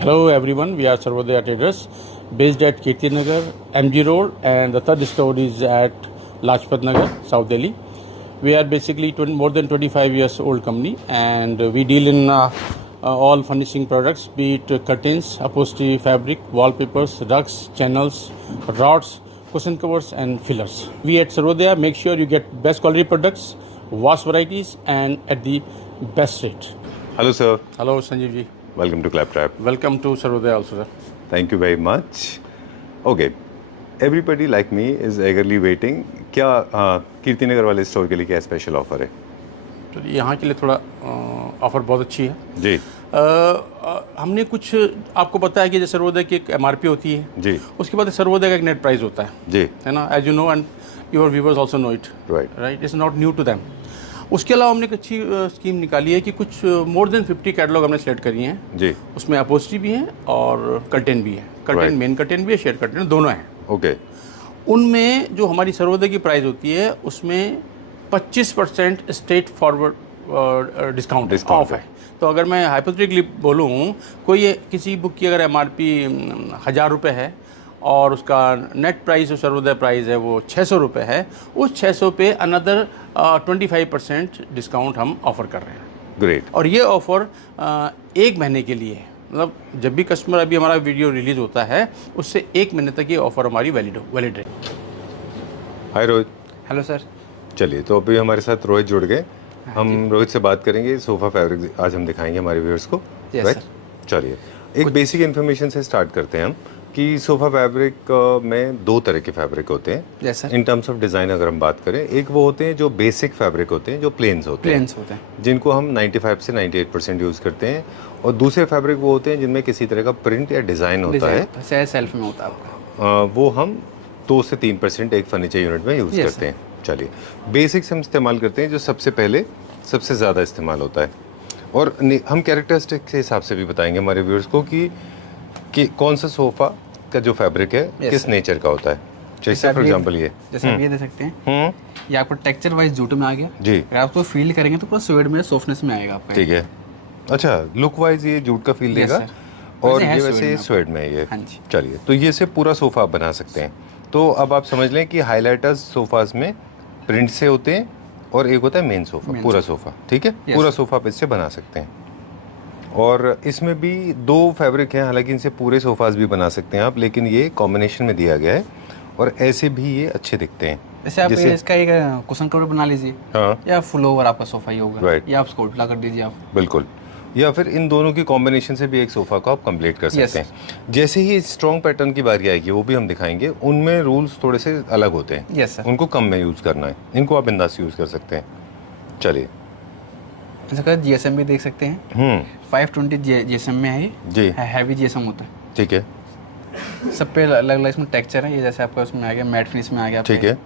Hello everyone, we are Sarvodaya Traders based at Kirti Nagar, MG Road, and the third store is at Lajpat Nagar, South Delhi. We are basically more than 25 years old company, and we deal in all furnishing products, be it curtains, upholstery, fabric, wallpapers, rugs, channels, rods, cushion covers and fillers. We at Sarvodaya make sure you get best quality products, vast varieties and at the best rate. Hello sir. Hello Sanjeev ji. Welcome to Claptrap. Welcome to Sarvodaya also sir. Thank you very much. Okay. Everybody like me is eagerly waiting. क्या कीर्ति नगर वाले store के लिए क्या special offer है? तो यहाँ के लिए थोड़ा ऑफ़र बहुत अच्छी है जी। हमने कुछ आपको पता है कि जैसे सर्वोदय की एक MRP होती है जी। उसके बाद सर्वोदय का एक नेट प्राइस होता है जी, है ना, as you know and your viewers also know it, right, it's not new to them. उसके अलावा हमने एक अच्छी स्कीम निकाली है कि कुछ मोर देन 50 कैटलॉग हमने सेलेक्ट करी हैं जी। उसमें अपहोस्ट्री भी है और कर्टेन भी है, कर्टेन मेन कर्टेन भी है, शेड कर्टेन दोनों हैं। ओके। उनमें जो हमारी सर्वोदय की प्राइस होती है उसमें 25% स्ट्रेट फॉरवर्ड डिस्काउंट ऑफ है। तो अगर मैं हाइपोथेटिकली बोलूँ, कोई किसी बुक की अगर MRP 1000 रुपये है और उसका नेट प्राइस जो सर्वोदय प्राइस है वो 600 रुपये है, उस 600 पे अनदर 25% डिस्काउंट हम ऑफ़र कर रहे हैं। ग्रेट। और ये ऑफ़र 1 महीने के लिए है, मतलब जब भी कस्टमर, अभी हमारा वीडियो रिलीज़ होता है उससे 1 महीने तक ये ऑफ़र हमारी वैलिड है। हाय रोहित। Hello sir. चलिए, तो अभी हमारे साथ रोहित जुड़ गए। हम रोहित से बात करेंगे, सोफ़ा फैब्रिक आज हम दिखाएंगे हमारे व्यूअर्स को। राइट। चलिए, एक बेसिक इन्फॉर्मेशन से स्टार्ट करते हैं हम कि सोफ़ा फैब्रिक में 2 तरह के फैब्रिक होते हैं। इन टर्म्स ऑफ डिज़ाइन अगर हम बात करें, एक वो होते हैं जो बेसिक फैब्रिक होते हैं, जो प्लेन्स होते हैं, जिनको हम 95 से 98% यूज़ करते हैं, और दूसरे फैब्रिक वो होते हैं जिनमें किसी तरह का प्रिंट या डिज़ाइन होता है, सेल्फ में होता है, वो हम 2 से 3% एक फर्नीचर यूनिट में यूज़ करते हैं। चलिए, बेसिक्स हम इस्तेमाल करते हैं जो सबसे पहले सबसे ज़्यादा इस्तेमाल होता है, और हम कैरेक्टरिस्टिक के हिसाब से भी बताएंगे हमारे व्यूअर्स को कि कौन सा सोफ़ा का जो फैब्रिक है किस नेचर का होता है। जैसे फॉर एग्जांपल ये जैसे आप ये देख सकते हैं, ये आपको टेक्सचर वाइज जूट में आ गया जी। अगर आप उसको फील करेंगे तो पूरा स्वेड में, सॉफ्टनेस में आएगा आपका। ठीक है। अच्छा, लुक वाइज ये जूट का फील देगा, और ये वैसे स्वेड में है ये। चलिए, तो ये से पूरा सोफ़ा आप बना सकते हैं। तो अब आप समझ लें कि हाईलाइटर्स सोफ़ाज में प्रिंट से होते हैं, और एक होता है मेन सोफ़ा, पूरा सोफ़ा। ठीक है, पूरा सोफ़ा आप इससे बना सकते हैं। और इसमें भी 2 फैब्रिक हैं, हालांकि इनसे पूरे सोफ़ाज भी बना सकते हैं आप, लेकिन ये कॉम्बिनेशन में दिया गया है, और ऐसे भी ये अच्छे दिखते हैं। जैसे आप इसका एक कुशन कवर बना लीजिए, हाँ, या फुल ओवर आपका सोफ़ा ही होगा, राइट, या आप इसको उल्टा कर दीजिए आप। बिल्कुल, या फिर इन दोनों की कॉम्बिनेशन से भी एक सोफ़ा को आप कंप्लीट कर सकते हैं। जैसे ही स्ट्रॉन्ग पैटर्न की बारी आएगी, वो भी हम दिखाएंगे, उनमें रूल्स थोड़े से अलग होते हैं। उनको कम में यूज़ करना है, इनको आप बिंदास यूज़ कर सकते हैं। चलिए, इसका GSM भी देख सकते हैं, 520 GSM में है जी, हैवी GSM होता है। ठीक है, सब पे अलग अलग इसमें टेक्सचर है। ये जैसे आपका उसमें आ गया मैट फिनिश में आ गया। ठीक है,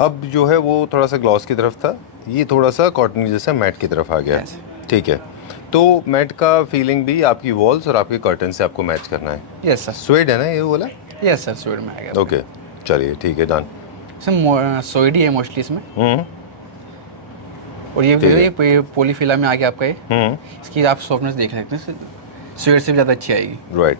अब जो है वो थोड़ा सा ग्लॉस की तरफ था, ये थोड़ा सा कॉटन जैसा मैट की तरफ आ गया। ठीक है, तो मैट का फीलिंग भी आपकी वॉल्स और आपके कर्टन से आपको मैच करना है। Yes sir. स्वेड है ना ये बोला? यस सर, स्वेड में आ गया। ओके, चलिए ठीक है, डन। सर स्वेड ही है मोस्टली इसमें। और ये पॉलीफिला में आ गया आपका ये। इसकी आप सॉफ्टनेस देख सकते हैं, स्वेड से भी ज़्यादा अच्छी आएगी। राइट।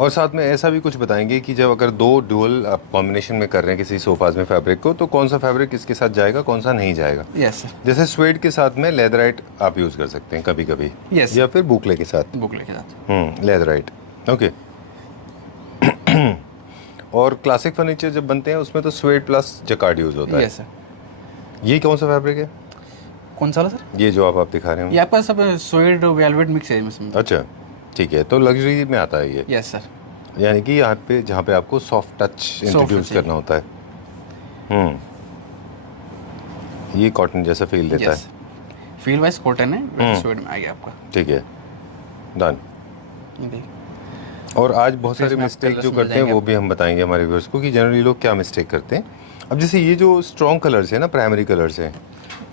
और साथ में ऐसा भी कुछ बताएंगे कि जब अगर 2 डुअल आप कॉम्बिनेशन में कर रहे हैं किसी सोफाज में फैब्रिक को, तो कौन सा फैब्रिक इसके साथ जाएगा, कौन सा नहीं जाएगा। Yes sir. जैसे स्वेड के साथ में लेदराइट आप यूज़ कर सकते हैं कभी कभी, या फिर बुकले के साथ। लेदराइट। ओके। और क्लासिक फर्नीचर जब बनते हैं उसमें तो स्वेड प्लस जकार्ड यूज होता है। Yes sir. ये कौन सा फैब्रिक है? कौन सा सर? ये जो आप दिखा रहे हो, ये आपका सब स्वेड वेलवेट मिक्स है इसमें। अच्छा, ठीक है, तो लग्जरी में आता है ये। Yes sir. यानी कि यहाँ पे जहाँ पे आपको सॉफ्ट टच इंट्रोड्यूस करना होता है। ये कॉटन जैसा फील देता है। फील वाइज कॉटन है, स्वेड में आ गया आपका। ठीक है, डन। और आज बहुत सारे मिस्टेक जो करते हैं वो भी हम बताएंगे हमारे व्यूअर्स को कि जनरली लोग क्या मिस्टेक करते हैं। अब जैसे ये जो स्ट्रॉन्ग कलर्स है ना, प्राइमरी कलर्स हैं,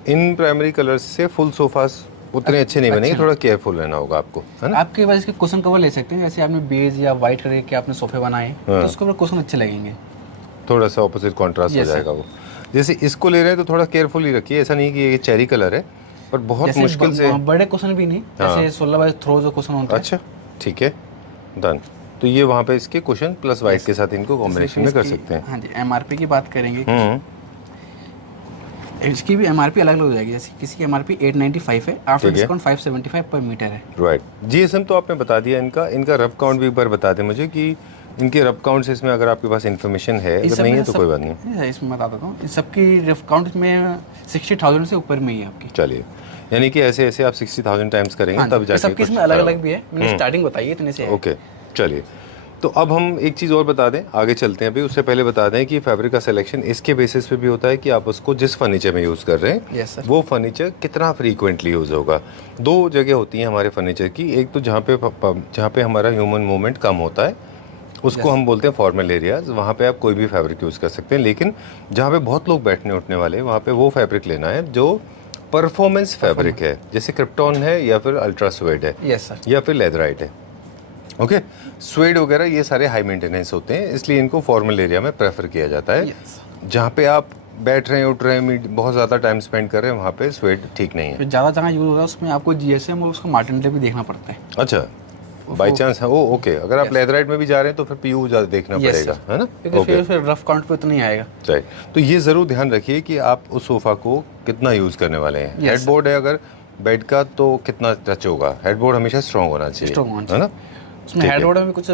इन प्राइमरी कलर्स से फुल सोफास उतने अच्छे नहीं बनेंगे, थोड़ा केयरफुल रहना होगा आपको, है ना। आपके पास इसके कुशन कवर ले सकते हैं, जैसे आपने बेज या वाइट कलर के आपने सोफे बनाए, तो उसके ऊपर कुशन अच्छे लगेंगे, थोड़ा सा ऑपोजिट कॉन्ट्रास्ट हो जाएगा वो। जैसे इसको ले रहे हैं तो थोड़ा केयरफुल ही रखिए, ऐसा नहीं कि ये चेरी कलर है, पर बहुत मुश्किल से बड़े कुशन भी नहीं, जैसे 16 बाय थ्रो जो कुशन होता है। अच्छा, ठीक है, डन। तो ये वहाँ पे इसके कुशन प्लस वाइट के साथ इनको कॉम्बिनेशन में कर सकते हैं। हाँ जी, एमआरपी की बात करेंगे, इसकी भी एमआरपी अलग अलग हो जाएगी। जैसे किसी की एमआरपी 895 है, आफ्टर डिस्काउंट 575 पर मीटर है। राइट। जीएसएम तो आपने बता दिया, इनका रफ काउंट भी एक बार बता दें मुझे कि इनके रफ काउंट से इसमें अगर आपके पास इन्फॉर्मेशन है, अगर नहीं है तो कोई बात नहीं, इसमें बता देता हूँ। सबकी रफ काउंट में 60,000 से ऊपर में ही है आपकी। चलिए, यानी कि ऐसे ऐसे आप 60,000 टाइम्स करेंगे तब जाके सबकी इसमें अलग अलग भी है। मैंने स्टार्टिंग बताई है इतने से। ओके, चलिए। तो अब हम एक चीज़ और बता दें, आगे चलते हैं अभी, उससे पहले बता दें कि फैब्रिक का सिलेक्शन इसके बेसिस पे भी होता है कि आप उसको जिस फर्नीचर में यूज़ कर रहे हैं वो फर्नीचर कितना फ्रीक्वेंटली यूज़ होगा। दो जगह होती हैं हमारे फर्नीचर की, एक तो जहाँ पे हमारा ह्यूमन मूवमेंट कम होता है उसको हम बोलते हैं फॉर्मल एरियाज़, वहाँ पे आप कोई भी फैब्रिक यूज़ कर सकते हैं। लेकिन जहाँ पे बहुत लोग बैठने उठने वाले, वहाँ पे वो फैब्रिक लेना है जो परफॉर्मेंस फैब्रिक है, जैसे क्रिप्टॉन है या फिर अल्ट्रा स्वेड है या फिर लेदराइट है। ओके, स्वेड वगैरह ये सारे हाई मेंटेनेंस होते हैं, इसलिए इनको फॉर्मल एरिया में प्रेफर किया जाता है। जहाँ पे आप बैठ रहे हैं, उठ रहे हैं, बहुत ज़्यादा टाइम स्पेंड कर रहे हैं, वहाँ पे स्वेड ठीक नहीं है। ज़्यादा जगह यूज़ हो रहा है उसमें आपको जीएसएम और उसका मार्टिन भी देखना पड़ता है। अच्छा, बाई चांस है वो। ओके, अगर आप लेदराइट में भी जा रहे हैं तो फिर पीयू ज़्यादा देखना पड़ेगा, है ना? ओके, फिर रफ काउंट पे तो नहीं आएगा। राइट। तो ये ज़रूर ध्यान रखिए कि आप उस सोफ़ा को कितना यूज़ करने वाले हैं। हेडबोर्ड है अगर बेड का तो कितना टच होगा, हेडबोर्ड हमेशा स्ट्रॉन्ग होना चाहिए, है ना? उसमें हेडबोर्ड में कुछ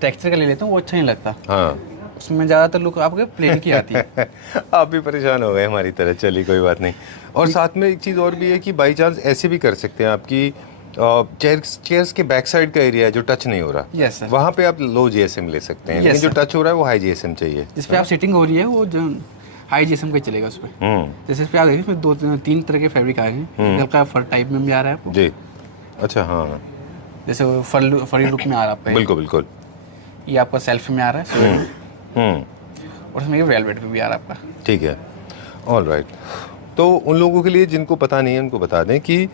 टेक्सचर का ले लेता हूँ, वो अच्छा नहीं लगता। हाँ, उसमें ज़्यादातर लुक आपके प्लेन की आती है। आप भी परेशान हो गए हमारी तरह, चलिए कोई बात नहीं। और साथ में एक चीज़ और भी है कि बाई चांस ऐसे भी कर सकते हैं, आपकी चेयर्स के बैक साइड का एरिया है जो टच नहीं हो रहा, वहाँ पे आप लो जीएसएम ले सकते हैं, लेकिन जो टच हो रहा है वो हाई जीएसएम चाहिए। जिस पे आप सीटिंग हो रही है वो जो हाई जीएसएम का चलेगा उस पर। जैसे इस पे आप देखिए, इसमें 2-3 तरह के फैब्रिक आ गए हैं। हल्का फर टाइप में भी आ रहा है जी। अच्छा, हाँ, जैसे फरी लुक में आ रहा है। बिल्कुल बिल्कुल। ये आपका सेल्फ में आ रहा है, और उसमें ये वेलवेट पे भी आ रहा है आपका। ठीक है, ऑल राइट। तो उन लोगों के लिए जिनको पता नहीं है उनको बता दें कि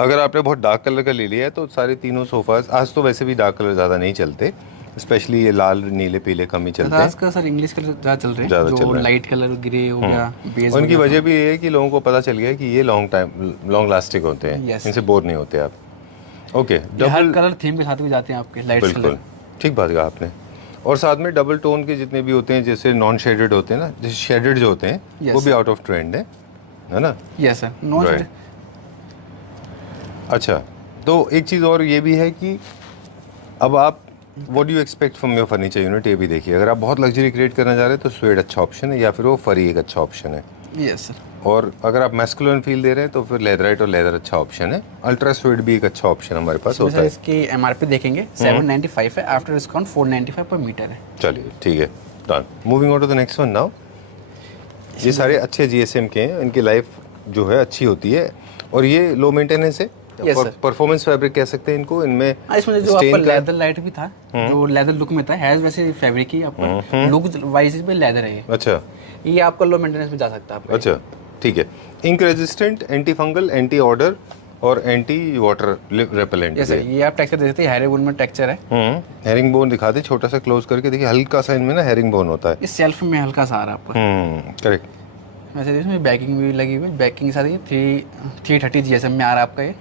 अगर आपने बहुत डार्क कलर का ले लिया है तो सारे तीनों सोफाज, आज तो वैसे भी डार्क कलर ज़्यादा नहीं चलते, स्पेशली ये लाल नीले पीले कम ही चलते हैं। का सर इंग्लिश कलर ज़्यादा चल रहे हैं, जो लाइट कलर ग्रे हो गया, बेज। उनकी वजह भी ये है कि लोगों को पता चल गया कि ये लॉन्ग लास्टिंग होते हैं, इनसे बोर नहीं होते आप। ओके, डबल कलर थीम के साथ भी जाते हैं आपके लाइट कलर। बिल्कुल ठीक बात कहा आपने। और साथ में डबल टोन के जितने भी होते हैं, जैसे नॉन शेडेड होते हैं ना, जैसे शेडेड जो होते हैं वो भी आउट ऑफ ट्रेंड है ना? Yes sir, non shaded. अच्छा, तो एक चीज़ और ये भी है कि अब आप what do you expect from your furniture unit, ये भी देखिए। अगर आप बहुत लग्जरी क्रिएट करना चाह रहे हैं तो स्वेड अच्छा ऑप्शन है, या फिर वो फरी एक अच्छा ऑप्शन है। Yes sir. और अगर आप मैस्कुलिन फील दे रहे हैं तो फिर लेदराइट और लेदर अच्छा ऑप्शन है। अल्ट्रा स्वेड भी एक अच्छा ऑप्शन हमारे पास होता है। इसकी एमआरपी देखेंगे 795 है, आफ्टर डिस्काउंट 495 पर मीटर है। चलिए ठीक है, done. Moving on to the next one now. ये सारे अच्छे जीएसएम के हैं, इनकी लाइफ जो है अच्छी होती है, और ये लो मेंटेनेंस है। परफॉर्मेंस फैब्रिक कह सकते हैं इनको। इनमें इसमें जो आपका लेदर लाइट भी था, जो लेदर लुक में था, है वैसे फैब्रिक ही आपका लुक वाइज पे लेदर है ये। अच्छा, ये आपका लो मेंटेनेंस में जा सकता है आपका। अच्छा ठीक है। Ink resistant, anti fungal, anti order और एंटी वाटर रेपेलेंट। ये आप टेक्सचर देते हैं, हेरिंग बोन में टेक्सचर है। हेरिंग बोन दिखा दे छोटा सा क्लोज करके, देखिए हल्का सा इनमें ना हेरिंग बोन होता है। इस सेल्फ में हल्का सा आ रहा है आपका। करेक्ट। वैसे इसमें बैकिंग भी लगी हुई है, बैकिंग के साथ ये 330 जीएसएम में आ रहा है आपका ये।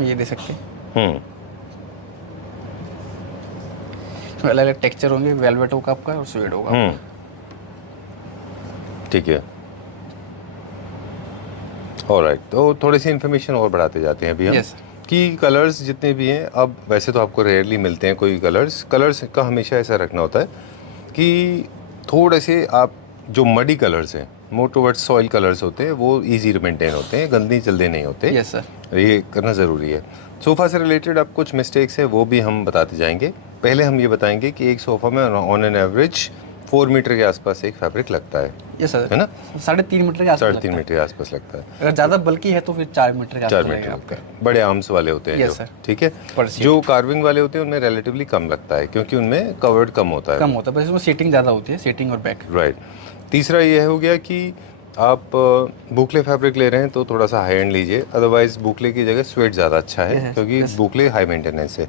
ये दे सकते हैं। इसमें अलग अलग टेक्सचर होंगे, वेलवेट होगा आपका और स्वेड होगा। ठीक है, ऑलराइट। तो थोड़ी सी इन्फॉर्मेशन और बढ़ाते जाते हैं अभी हम। कि कलर्स जितने भी हैं, अब वैसे तो आपको रेयरली मिलते हैं कोई कलर्स का हमेशा ऐसा रखना होता है कि थोड़े से आप जो मडी कलर्स हैं, मोर टुवर्ड्स सॉइल कलर्स होते हैं, वो इजी मेंटेन होते हैं, गंदे जल्दी नहीं होते। यस सर, ये करना ज़रूरी है। सोफ़ा से रिलेटेड अब कुछ मिस्टेक्स हैं, वो भी हम बताते जाएंगे। पहले हम ये बताएंगे कि एक सोफ़ा में ऑन एन एवरेज 4 मीटर के आसपास एक फैब्रिक लगता है। यस सर, है ना? 3.5 मीटर के आसपास। 3.5 मीटर के आसपास लगता है। अगर ज़्यादा बल्कि है तो फिर 4 मीटर के आसपास। 4 मीटर लगता है। बड़े आर्म्स वाले होते हैं जो, ठीक है। जो कार्विंग वाले होते हैं उनमें रिलेटिवली कम लगता है, क्योंकि उनमें कवर्ड कम होता है। बस इसमें सीटिंग ज़्यादा होती है, सीटिंग और बैक। राइट। तीसरा ये हो गया कि आप बुकले फैब्रिक ले रहे हैं तो थोड़ा सा हाई एंड लीजिए, अदरवाइज बुकले की जगह स्वेड ज़्यादा अच्छा है, क्योंकि बुकले हाई मेंटेनेंस है।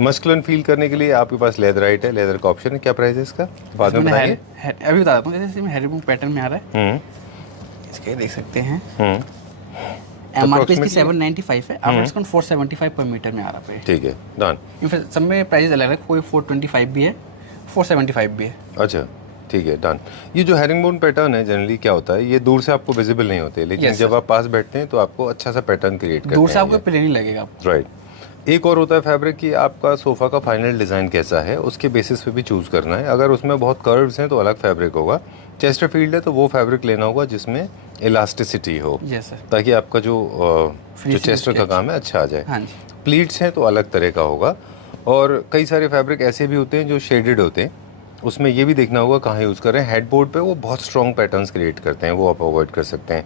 मस्कुलिन फील करने के लिए आपके पास लेदराइट है, लेदर का ऑप्शन है। क्या प्राइस है इसका बाद में बताइए? अभी बता देता हूँ। जैसे इसमें हेरिंग पैटर्न में आ रहा है, इसके देख सकते हैं। एमआरपी इसकी 795 है, आफ्टर डिस्काउंट 475 पर मीटर में आ रहा है। ठीक है, डन। इनफैक्ट सब में प्राइस अलग है, कोई 425 भी है, 475 भी है। अच्छा ठीक है, डन। ये जो हेरिंगबोन पैटर्न है जनरली क्या होता है, ये दूर से आपको विजिबल नहीं होते, लेकिन जब आप पास बैठते हैं तो आपको अच्छा सा पैटर्न क्रिएट करते हैं। दूर से आपको प्लेन ही लगेगा आपको। राइट। एक और होता है फैब्रिक कि आपका सोफ़ा का फाइनल डिज़ाइन कैसा है उसके बेसिस पे भी चूज़ करना है। अगर उसमें बहुत कर्व्स हैं तो अलग फैब्रिक होगा, चेस्टरफील्ड है तो वो फैब्रिक लेना होगा जिसमें इलास्टिसिटी हो, ताकि आपका जो चेस्टर का काम है अच्छा आ जाए। हाँ जी। प्लीट्स हैं तो अलग तरह का होगा, और कई सारे फैब्रिक ऐसे भी होते हैं जो शेडेड होते हैं, उसमें ये भी देखना होगा कहाँ यूज़ कर रहे हैं। हेडबोर्ड पे वो बहुत स्ट्रॉन्ग पैटर्न्स क्रिएट करते हैं, वो आप अवॉइड कर सकते हैं।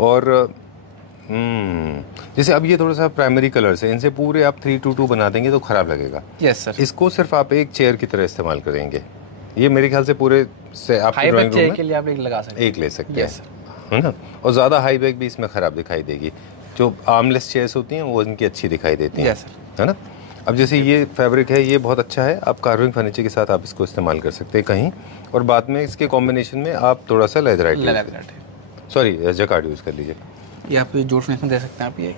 और जैसे अब ये थोड़ा सा प्राइमरी कलर्स है, इनसे पूरे आप 322 बना देंगे तो ख़राब लगेगा। Yes sir. इसको सिर्फ आप एक चेयर की तरह इस्तेमाल करेंगे। ये मेरे ख्याल से पूरे से आप ड्राइंग रूम में के लिए आप एक लगा सकते हैं, एक ले सकते हैं, है ना। और ज़्यादा हाई बैक भी इसमें ख़राब दिखाई देगी। जो आर्मलेस चेयर्स होती हैं वो इनकी अच्छी दिखाई देती हैं, है ना। अब जैसे ये फैब्रिक है, ये बहुत अच्छा है, आप कार्विंग फर्नीचर के साथ आप इसको इस्तेमाल कर सकते हैं कहीं, और बाद में इसके कॉम्बिनेशन में आप थोड़ा सा लेदराइट सॉरी जैकार्ड यूज़ कर लीजिए। ये आप जोड़ फिनिश में दे सकते हैं आप ये एक।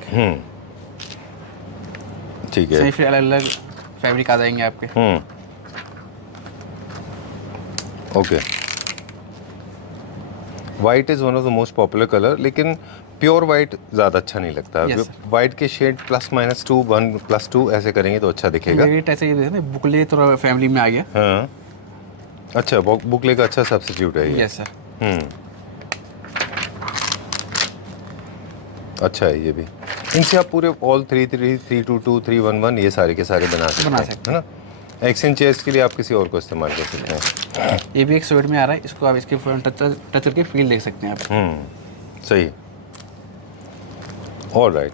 ठीक है, फिर अलग अलग फैब्रिक आ जाएंगे आपके। Okay. White is one of the most popular colour, लेकिन प्योर वाइट ज़्यादा अच्छा नहीं लगता। वाइट के शेड +-2 1+2 ऐसे करेंगे तो अच्छा दिखेगा। ऐसे ये देखो बुकले थोड़ा फैमिली में आ गया। हाँ अच्छा, बुकले का अच्छा सब्स्टिट्यूट है ये। Yes sir. अच्छा है ये भी। इनसे आप पूरे ऑल 3-3, 322, 311 ये सारे के सारे बना सकते हैं ना। एक्सचेंज चेयर्स के लिए आप किसी और को इस्तेमाल कर सकते हैं। ये भी एक स्वेड में आ रहा है, इसको आप इसके टच करके फील देख सकते हैं आप। सही। ऑलराइट,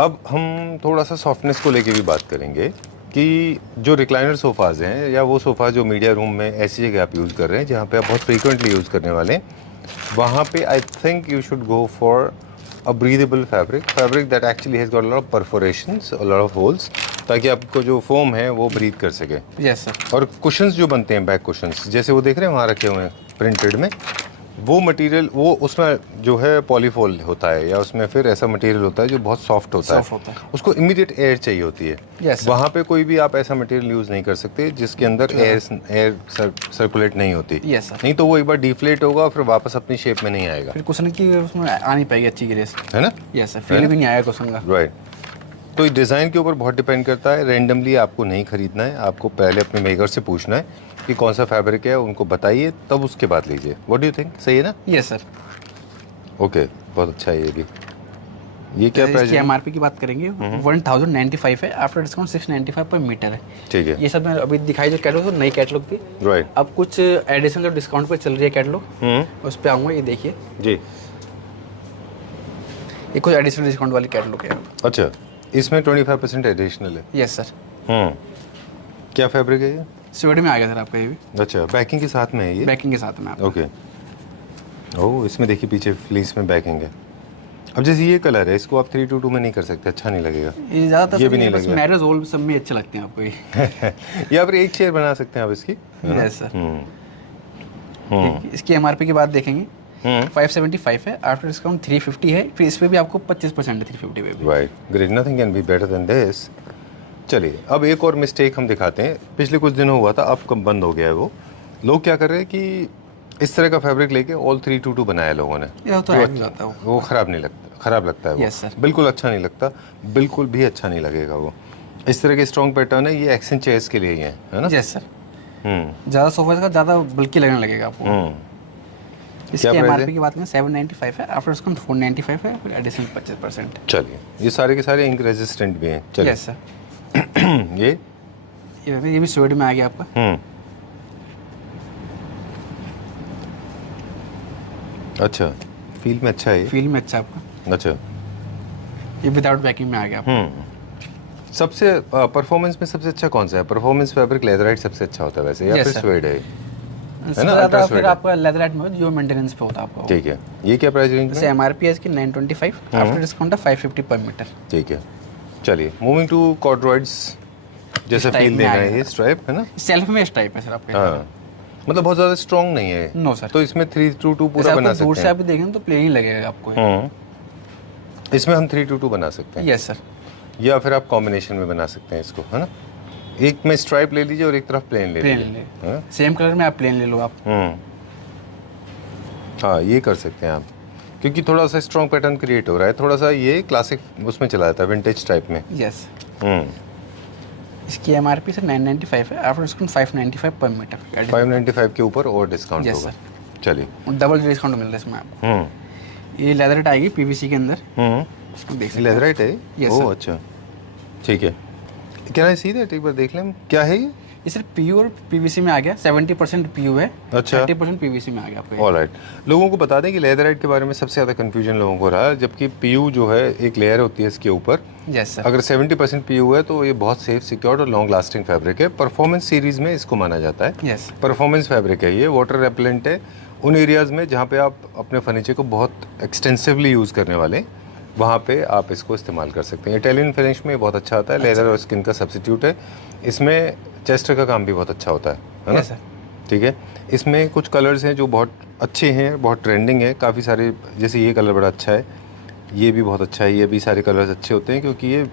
अब हम थोड़ा सा सॉफ्टनेस को लेके भी बात करेंगे कि जो रिक्लाइनर सोफ़ाज़ हैं या वो सोफ़ा जो मीडिया रूम में ऐसी जगह आप यूज़ कर रहे हैं जहाँ पे आप बहुत फ्रीक्वेंटली यूज़ करने वाले हैं, वहाँ पे I think you should go for a breathable fabric that actually has got a lot of perforations, a lot of holes, ताकि आपको जो फोम है वो ब्रीथ कर सके। Yes sir. और कुशंस जो बनते हैं, बैक कुशंस जैसे वो देख रहे हैं वहाँ रखे हुए हैं प्रिंटेड में, वो मटेरियल वो उसमें जो है पॉलीफोल होता है, या उसमें फिर ऐसा मटेरियल होता है जो बहुत सॉफ्ट होता है, उसको इमीडिएट एयर चाहिए होती है। वहाँ पे कोई भी आप ऐसा मटेरियल यूज़ नहीं कर सकते जिसके अंदर एयर सर्कुलेट नहीं होती। नहीं तो वो एक बार डिफ्लेट होगा फिर वापस अपनी शेप में नहीं आएगा, फिर कुशन की उसमें आ नहीं पाएगी अच्छी ग्रेस, है ना। यस सर, फील भी नहीं आएगा कुशन का। राइट। तो डिज़ाइन के ऊपर बहुत डिपेंड करता है। रैंडमली आपको नहीं खरीदना है, आपको पहले अपने मेकर से पूछना है कि कौन सा फैब्रिक है, उनको बताइए, तब उसके बाद लीजिए। व्हाट डू यू थिंक, सही है ना? Yes sir. ओके, बहुत अच्छा है ये भी। ये क्या प्राइस है? एमआरपी की बात करेंगे 1095 है, आफ्टर डिस्काउंट 695 पर मीटर है। ठीक है। ये सब मैं अभी दिखाई जो कैटलॉग नई कैटलॉग थी। राइट। अब कुछ एडिशन जो डिस्काउंट पर चल रही है कैटलॉग, उस पर आऊँगा। ये देखिए जी, ये कुछ एडिशनल डिस्काउंट वाली कैटलॉग है। अच्छा, इसमें 25% एडिशनल है। Yes sir. क्या फैब्रिक है ये? स्वेड में आ गया सर आपका ये भी। अच्छा, बैकिंग के साथ में है ये? बैकिंग के साथ में आप। ओके। ओह, इसमें देखिए पीछे फ्लीस में बैकिंग है। अब जैसे ये कलर है, इसको आप 322 में नहीं कर सकते, अच्छा नहीं लगेगा। ये ज़्यादातर ये भी नहीं लगेगा। मैरिज हॉल सब में अच्छे लगते हैं आपको ये। या फिर एक चेयर बना सकते हैं आप इसकी। Yes sir. इसकी एमआरपी की बात देखेंगे 575 है, आफ्टर डिस्काउंट 350 है, फिर इस पे भी आपको 25% है 350 पे भी। Right, great, nothing can be better than this. चलिए, अब एक और मिस्टेक हम दिखाते हैं। पिछले कुछ दिनों हुआ था, अब कब बंद हो गया है वो। लोग क्या कर रहे हैं कि इस तरह का फैब्रिक लेके ऑल 322 बनाया लोगों ने। वो ख़राब नहीं लगता, ख़राब लगता है वो। yes, बिल्कुल अच्छा नहीं लगता, बिल्कुल भी अच्छा नहीं लगेगा वो। इस तरह के स्ट्रॉन्ग पैटर्न है, ये एक्सचेंज चेयर्स के लिए ही है ना। Yes sir. ज़्यादा सोफा का ज़्यादा बल्कि लगने लगेगा आपको। इसकी एमआरपी की बात करें 795 है, आफ्टर डिस्काउंट 495 है, फिर एडिशनल 25%। चलिए, ये सारे के सारे इंक रेजिस्टेंट भी हैं। चलिए। Yes sir. ये भी स्वेड में आ गया आपका। अच्छा, फील में अच्छा है। फील में अच्छा आपका। अच्छा, ये विदाउट बैकिंग में आ गया आपका। सबसे परफॉर्मेंस में सबसे अच्छा कौन सा है? परफॉर्मेंस फैब्रिक लेदराइट सबसे अच्छा होता है वैसे, या फिर स्वेड है ना? Ultra swayed. फिर आपका लेदराइट में जो मेंटेनेंस पे होता है आपका। ठीक है। ये क्या प्राइस रेंज है? एमआरपी है इसकी 925, आफ्टर डिस्काउंट है 550 पर मीटर। ठीक है। चलिए, मूविंग टू कॉर्डरॉइड्स, जैसे फील देना है, ये स्ट्राइप है ना? सेल्फ में स्ट्राइप है सर आपका। हाँ, मतलब बहुत ज़्यादा स्ट्रॉन्ग नहीं है। No sir. तो इसमें 322 पूरा बना सकते हैं। दूर से आप देखेंगे तो प्लेन ही लगेगा आपको। इसमें हम 322 बना सकते हैं? Yes sir. या फिर आप कॉम्बिनेशन में बना सकते हैं इसको, है ना? एक में स्ट्राइप ले लीजिए और एक तरफ प्लेन ले लीजिए। सेम कलर में आप प्लेन ले लो आप। हाँ, ये कर सकते हैं आप, क्योंकि थोड़ा सा स्ट्रॉन्ग पैटर्न क्रिएट हो रहा है, थोड़ा सा ये क्लासिक उसमें चला जाता है, विंटेज टाइप में। यस। इसकी एमआरपी सर 995 है, आफ्टर डिस्काउंट 595 पर मीटर। 595 के ऊपर और डिस्काउंट होगा। चलिए, डबल डिस्काउंट मिल रहा है इसमें आपको। ये लेदराइट आएगी पीवीसी के अंदर। इसको देख सकते हैं। लेदराइट है? ओह अच्छा, ठीक है। क्या है, सीधे एक बार देख लें क्या है ये सिर्फ पीयू और पीवीसी में आ गया। 70% पीयू है। अच्छा, 30% पीवीसी में आ गया आपको। ऑलराइट। लोगों को बता दें कि लेदराइट के बारे में सबसे ज़्यादा कंफ्यूजन लोगों को रहा है, जबकि पीयू जो है एक लेयर होती है इसके ऊपर। Yes sir. अगर 70% पीयू है तो ये बहुत सेफ, सिक्योर्ड और लॉन्ग लास्टिंग फैब्रिक है। परफॉर्मेंस सीरीज में इसको माना जाता है। यस। परफॉर्मेंस फैब्रिक है ये, वाटर रेपेलेंट है। उन एरियाज़ में जहाँ पे आप अपने फर्नीचर को बहुत एक्सटेंसिवली यूज़ करने वाले, वहाँ पे आप इसको इस्तेमाल कर सकते हैं। इटालियन फिनिश में बहुत अच्छा आता है। लेदर और स्किन का सब्सिट्यूट है। इसमें चेस्टर का काम भी बहुत अच्छा होता है ना सर? ठीक है। इसमें कुछ कलर्स हैं जो बहुत अच्छे हैं, बहुत ट्रेंडिंग है। काफ़ी सारे, जैसे ये कलर बड़ा अच्छा है, ये भी बहुत अच्छा है। ये भी सारे कलर्स अच्छे होते हैं क्योंकि ये,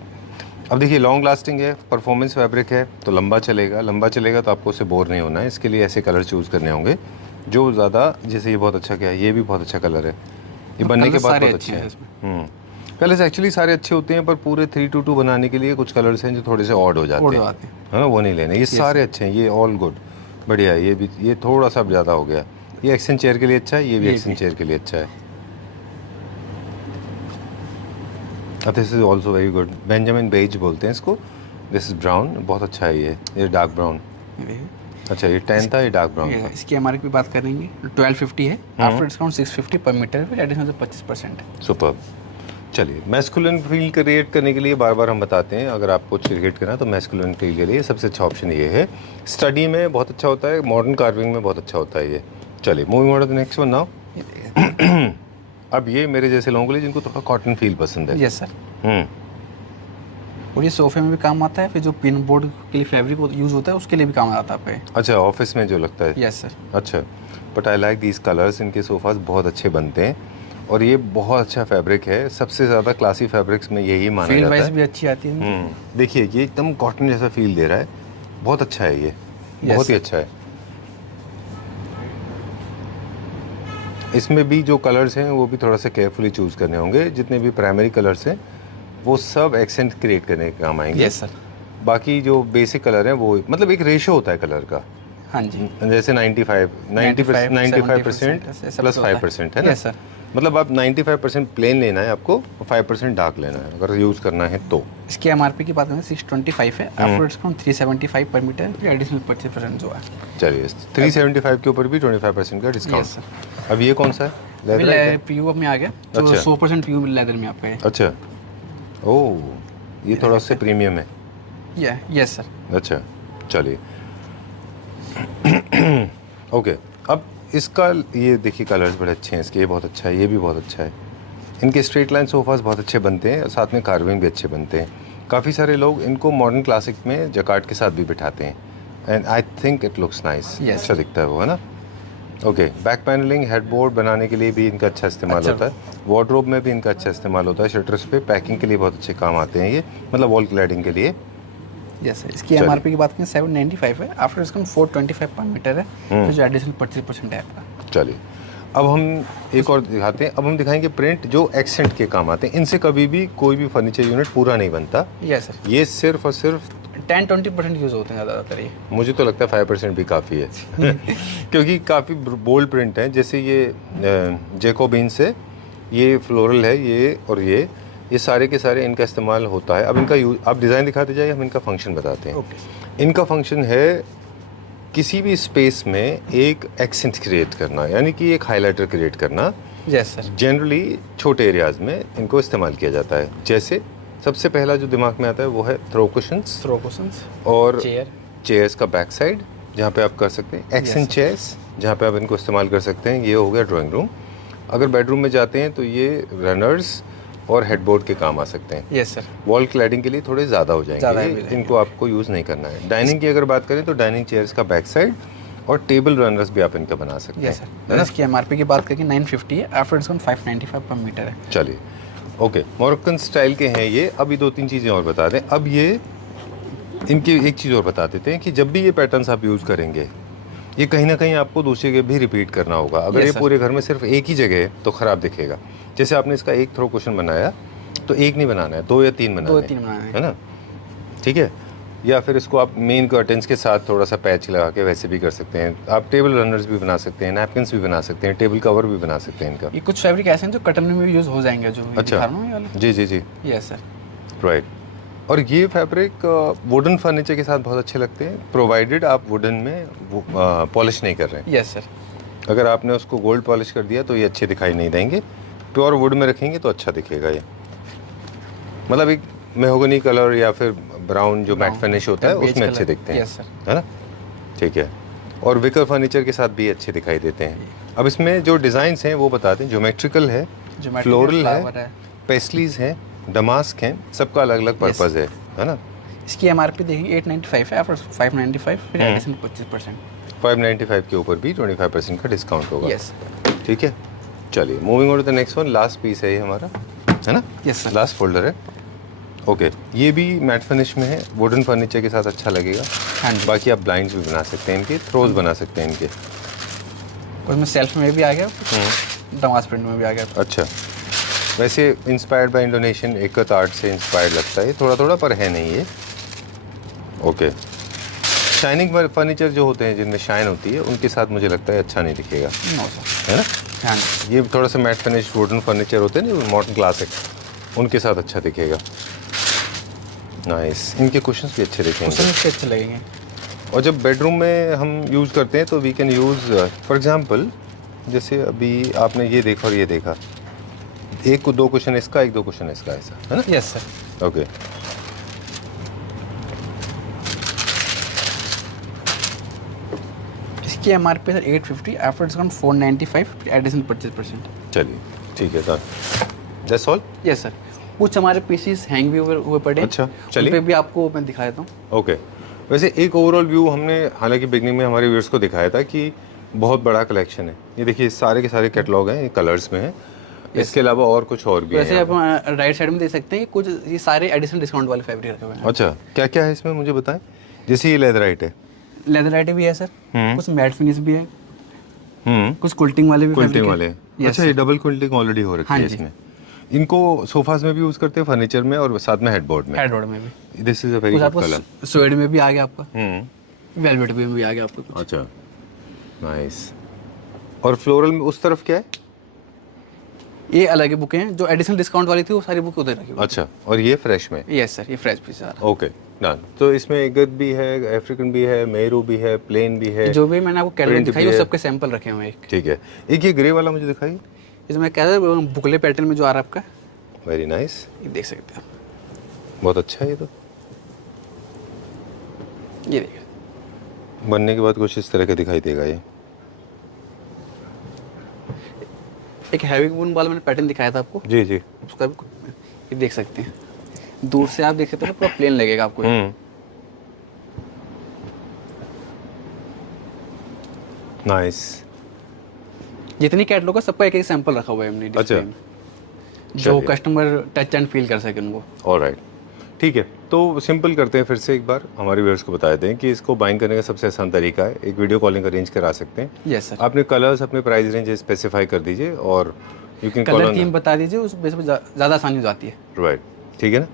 अब देखिए, लॉन्ग लास्टिंग है, परफॉर्मेंस फैब्रिक है, तो लंबा चलेगा तो आपको उससे बोर नहीं होना है। इसके लिए ऐसे कलर चूज़ करने होंगे जो ज़्यादा, जैसे ये बहुत अच्छा क्या है, ये भी बहुत अच्छा कलर है, ये बनने के बाद बहुत अच्छा है। कलर्स एक्चुअली सारे अच्छे होते हैं, पर पूरे 322 बनाने के लिए कुछ कलर्स हैं जो थोड़े से ऑड हो जाते हैं, है ना? वो नहीं लेने। ये सारे अच्छे हैं, ये ऑल गुड, बढ़िया है। ये भी, ये थोड़ा सा ज़्यादा हो गया। ये एक्शन चेयर के लिए अच्छा है, ये भी एक्शन चेयर के लिए अच्छा है। This is also very good. Benjamin beige बोलते हैं इसको। दिस इज ब्राउन, बहुत अच्छा है ये डार्क ब्राउन। अच्छा, ये 10 था, ये डार्क ब्राउन था। इसकी एमआरपी की बात करेंगे 1250 है, आफ्टर डिस्काउंट 650 पर मीटर, फिर एडिशनल 25%। सुपर। चलिए, मैस्कुलिन फील क्रिएट करने के लिए बार बार हम बताते हैं, अगर आपको क्रिएट करना है तो मैस्कुलिन फील के लिए सबसे अच्छा ऑप्शन ये है। स्टडी में बहुत अच्छा होता है, मॉडर्न कार्विंग में बहुत अच्छा होता है ये। चलिए, moving on to the next one now. अब ये मेरे जैसे लोगों के लिए जिनको थोड़ा कॉटन फील पसंद है। Yes sir. और ये सोफे में भी काम आता है, फिर जो पिन बोर्ड के लिए फैब्रिक यूज़ होता है उसके लिए भी काम आता है। अच्छा, ऑफिस में जो लगता है। Yes sir. अच्छा, but I like these colours. इनके सोफाज बहुत अच्छे बनते हैं और ये बहुत अच्छा फैब्रिक है। सबसे ज़्यादा क्लासी फैब्रिक्स में यही माना जाता है। फील वाइज भी अच्छी आती है। देखिए, ये एकदम कॉटन जैसा फील दे रहा है, बहुत अच्छा है ये, बहुत ही अच्छा है। इसमें भी जो कलर्स हैं वो भी थोड़ा सा केयरफुली चूज़ करने होंगे। जितने भी प्राइमरी कलर्स हैं वो सब एक्सेंट क्रिएट करने के काम आएंगे। Yes sir. बाकी जो बेसिक कलर हैं वो, मतलब एक रेशो होता है कलर का। हाँ जी। जैसे 95% प्लस 5% है ना? Yes sir. मतलब आप 95% प्लेन लेना है आपको, 5% डार्क लेना है अगर यूज़ करना है तो। इसकी एमआरपी की बात करें 625 है, आफ्टर डिस्काउंट 375 पर मीटर, फिर एडिशनल 25% जो है। चलिए, 375 के ऊपर भी 25% का डिस्काउंट। अब ये कौन सा है? लेदर पीयू में आ गया, तो 100% पीयू लेदर में आपका है। अच्छा, ओह, ये थोड़ा सा प्रीमियम है। Yes sir. अच्छा, चलिए। ओके, अब इसका ये देखिए, कलर्स बड़े अच्छे हैं इसके, ये बहुत अच्छा है, ये भी बहुत अच्छा है। इनके स्ट्रेट लाइन सोफास बहुत अच्छे बनते हैं, साथ में कार्विंग भी अच्छे बनते हैं। काफ़ी सारे लोग इनको मॉडर्न क्लासिक में जकार्ड के साथ भी बिठाते हैं, and I think it looks nice. अच्छा दिखता है वो, है ना? ओके, बैक पैनलिंग, हेडबोर्ड बनाने के लिए भी इनका अच्छा इस्तेमाल होता है। वार्डरोब में भी इनका अच्छा इस्तेमाल होता है। शटर्स पे पैकिंग के लिए बहुत अच्छे काम आते हैं ये, मतलब वॉल क्लैडिंग के लिए। Yes sir. इसकी एमआरपी की बात करें 795 है, आफ्टर डिस्काउंट 425 पर मीटर है, तो जो एडिशनल 25% है आपका। चलिए, अब हम एक और दिखाते हैं। अब हम दिखाएंगे प्रिंट जो एक्सेंट के काम आते हैं। इनसे कभी भी कोई भी फर्नीचर यूनिट पूरा नहीं बनता। Yes sir. ये सिर्फ और सिर्फ 10-20% यूज़ होते हैं ज़्यादातर ये। मुझे तो लगता है 5% भी काफ़ी है क्योंकि काफ़ी बोल्ड प्रिंट है। जैसे ये जैकोबिन से, ये फ्लोरल है, ये और ये सारे के सारे इनका इस्तेमाल होता है। अब इनका आप डिज़ाइन दिखाते जाइए, हम इनका फंक्शन बताते हैं। इनका फंक्शन है किसी भी स्पेस में एक एक्सेंट क्रिएट करना, यानी कि एक हाइलाइटर क्रिएट करना। Yes sir. जनरली छोटे एरियाज़ में इनको इस्तेमाल किया जाता है। जैसे सबसे पहला जो दिमाग में आता है वो है थ्रो कुशंस और चेयर्स का बैक साइड, जहाँ पे आप कर सकते हैं एक्सेंट चेयर्स, जहाँ पे आप इनको इस्तेमाल कर सकते हैं। ये हो गया ड्राइंग रूम। अगर बेडरूम में जाते हैं तो ये रनर्स और हेडबोर्ड के काम आ सकते हैं। Yes sir. वॉल क्लैडिंग के लिए थोड़े ज़्यादा हो जाएंगे, इनको आपको यूज़ नहीं करना है। डाइनिंग की अगर बात करें तो डाइनिंग चेयर्स का बैक साइड और टेबल रनर्स भी आप इनका बना सकते हैं। सर। इसकी एमआरपी की बात करें 950 है, आफ्टर डिस्काउंट 595 पर मीटर है। चलिए, ओके, मोरक्कन स्टाइल के हैं ये। अभी 2-3 चीज़ें और बता दें। अब ये इनकी एक चीज़ और बता देते हैं कि जब भी ये पैटर्न्स आप यूज़ करेंगे, ये कहीं ना कहीं आपको दूसरी जगह भी रिपीट करना होगा। अगर ये पूरे घर में सिर्फ एक ही जगह है तो ख़राब दिखेगा। जैसे आपने इसका एक थ्रो कुशन बनाया तो एक नहीं बनाना है, 2 या 3 बनाना है ना, ठीक है। या फिर इसको आप मेन कर्टन्स के साथ थोड़ा सा पैच लगा के वैसे भी कर सकते हैं। आप टेबल रनर्स भी बना सकते हैं, नैपकिन्स भी बना सकते हैं, टेबल कवर भी बना सकते हैं इनका। ये कुछ फैब्रिक ऐसे हैं जो कटन में भी यूज़ हो जाएंगे, जो अच्छा, जी जी जी, यस सर, राइट। और ये फैब्रिक वुडन फर्नीचर के साथ बहुत अच्छे लगते हैं, प्रोवाइडेड आप वुडन में पॉलिश नहीं कर रहे हैं। Yes sir. अगर आपने उसको गोल्ड पॉलिश कर दिया तो ये अच्छे दिखाई नहीं देंगे। प्योर वुड में रखेंगे तो अच्छा दिखेगा ये। मतलब एक मेहोगनी कलर या फिर ब्राउन जो मैट फिनिश होता है उसमें अच्छे दिखते हैं, यस सर, है ना, ठीक है। और विकर फर्नीचर के साथ भी अच्छे दिखाई देते हैं। अब इसमें जो डिज़ाइंस हैं वो बता दें। ज्योमेट्रिकल है, फ्लोरल है, पेस्टलीज हैं, डमास्क हैं, सबका अलग अलग पर्पज़ है ना। इसकी एमआरपी देखेंगे 895 है, आफ्टर 595 फिर एडिशन 25%। 595 के ऊपर भी 25% का डिस्काउंट होगा। यस, ठीक है। चलिए moving on to the next one. Last piece है ये हमारा, है ना। यस सर, लास्ट फोल्डर है। ओके, ये भी मैट फिनिश में है, वुडन फर्नीचर के साथ अच्छा लगेगा। हाँ, बाकी आप ब्लाइंड्स भी बना सकते हैं इनके, थ्रोज बना सकते हैं इनके। उसमें सेल्फ में भी आ गया, दमास प्रिंट में भी आ गया। अच्छा, वैसे इंस्पायर्ड बाय इंडोनेशियन एकत आर्ट से इंस्पायर्ड लगता है थोड़ा थोड़ा, पर है नहीं ये। ओके, शाइनिंग फर्नीचर जो होते हैं जिनमें शाइन होती है उनके साथ मुझे लगता है अच्छा नहीं दिखेगा, है ना। हाँ, ये थोड़ा सा मैट फिनिश वुडन फर्नीचर होते हैं ना, मॉडर्न क्लासिक, उनके साथ अच्छा दिखेगा। नाइस, इनके कुशन्स भी अच्छे दिखेंगे, कुशन्स अच्छे लगेंगे। और जब बेडरूम में हम यूज़ करते हैं तो we can use for example, जैसे अभी आपने ये देखा और ये देखा, एक को 2 कुशन इसका, एक 2 कुशन इसका, ऐसा है ना। Yes sir. ओके, इसकी MRP sir 850, after discount 495, addition 25%। चलिए ठीक है sir, that's all. Yes sir, कुछ हमारे पीसेस हैंग भी हुए पड़े। अच्छा, चलिए, उन पे भी आपको मैं दिखा देता हूँ। ओके, वैसे एक ओवरऑल व्यू हमने हालांकि बिगनिंग में हमारे व्यूअर्स को दिखाया था कि बहुत बड़ा कलेक्शन है। ये देखिए सारे के सारे कैटलॉग हैं, ये कलर्स में है। इसके अलावा और कुछ और भी है। वैसे आप राइट साइड में देख सकते हैं कुछ ये सारे एडिशनल डिस्काउंट वाले फैब्रिक रखे हुए हैं। अच्छा, क्या क्या है इसमें मुझे बताएं। जैसे ये लेदराइट है, लेदराइट भी है सर, कुछ मैट फिनिश भी है, कुछ क्विल्टिंग वाले भी, क्विल्टिंग वाले। अच्छा, ये डबल क्विल्टिंग ऑलरेडी हो रखी है इसमें। इनको सोफास में भी यूज करते हैं, फर्नीचर में, और साथ में हेडबोर्ड में भी। This is a very good colour. Swayed में भी आ गया आपका, वेलवेट में भी आ गया आपका। अच्छा, नाइस। और फ्लोरल में उस तरफ क्या है? ये अलग ही बुकें हैं, जो एडिशनल डिस्काउंट वाली थी वो सारी बुक उधर रखी। अच्छा, और ये फ्रेश में? यस सर, ये फ्रेश पीस है। Okay, done. तो इसमें एगत भी है, अफ्रीकन भी है, मेरू भी है, प्लेन भी है, जो भी मैंने आपको कैटलॉग दिखाई वो सबके सैंपल रखे हुए हैं। ठीक है। एक ये ग्रे वाला मुझे दिखाइए। इसमें क्या है, बुकले पैटर्न में जो आ रहा है आपका। वेरी नाइस, ये देख सकते हैं, बहुत अच्छा है ये। तो ये देखिए, बनने के बाद कुछ इस तरह का दिखाई देगा ये। एक हैवी वून वाला मैंने पैटर्न दिखाया था आपको। जी जी, उसका भी ये देख सकते हैं, दूर से आप देख सकते हैं, पूरा प्लेन लगेगा आपको। नाइस। जितनी कैटलॉग है सबका एक एक सैंपल रखा हुआ है हमने डिस्प्ले में, जो कस्टमर टच एंड फील कर सके उनको। ऑलराइट, ठीक है। तो सिंपल करते हैं फिर से एक बार, हमारे व्यूअर्स को बता दें कि इसको बाइंग करने का सबसे आसान तरीका है, एक वीडियो कॉलिंग अरेंज करा सकते हैं। Yes sir. आपने कलर्स, अपने प्राइस रेंज स्पेसिफाई कर दीजिए और यू कैन कलर थीम बता दीजिए, उस बेस पे ज़्यादा आसानी हो जाती है। राइट, ठीक है ना।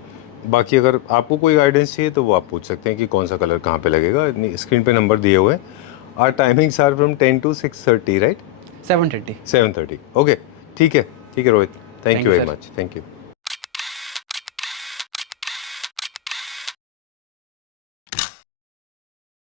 बाकी अगर आपको कोई गाइडेंस चाहिए तो वो आप पूछ सकते हैं कि कौन सा कलर कहाँ पे लगेगा। स्क्रीन पे नंबर दिए हुए हैं। Our timings are from 10 to 6:30, right? 7:30। 7:30, okay, ठीक है Rohit, thank you very much, thank you.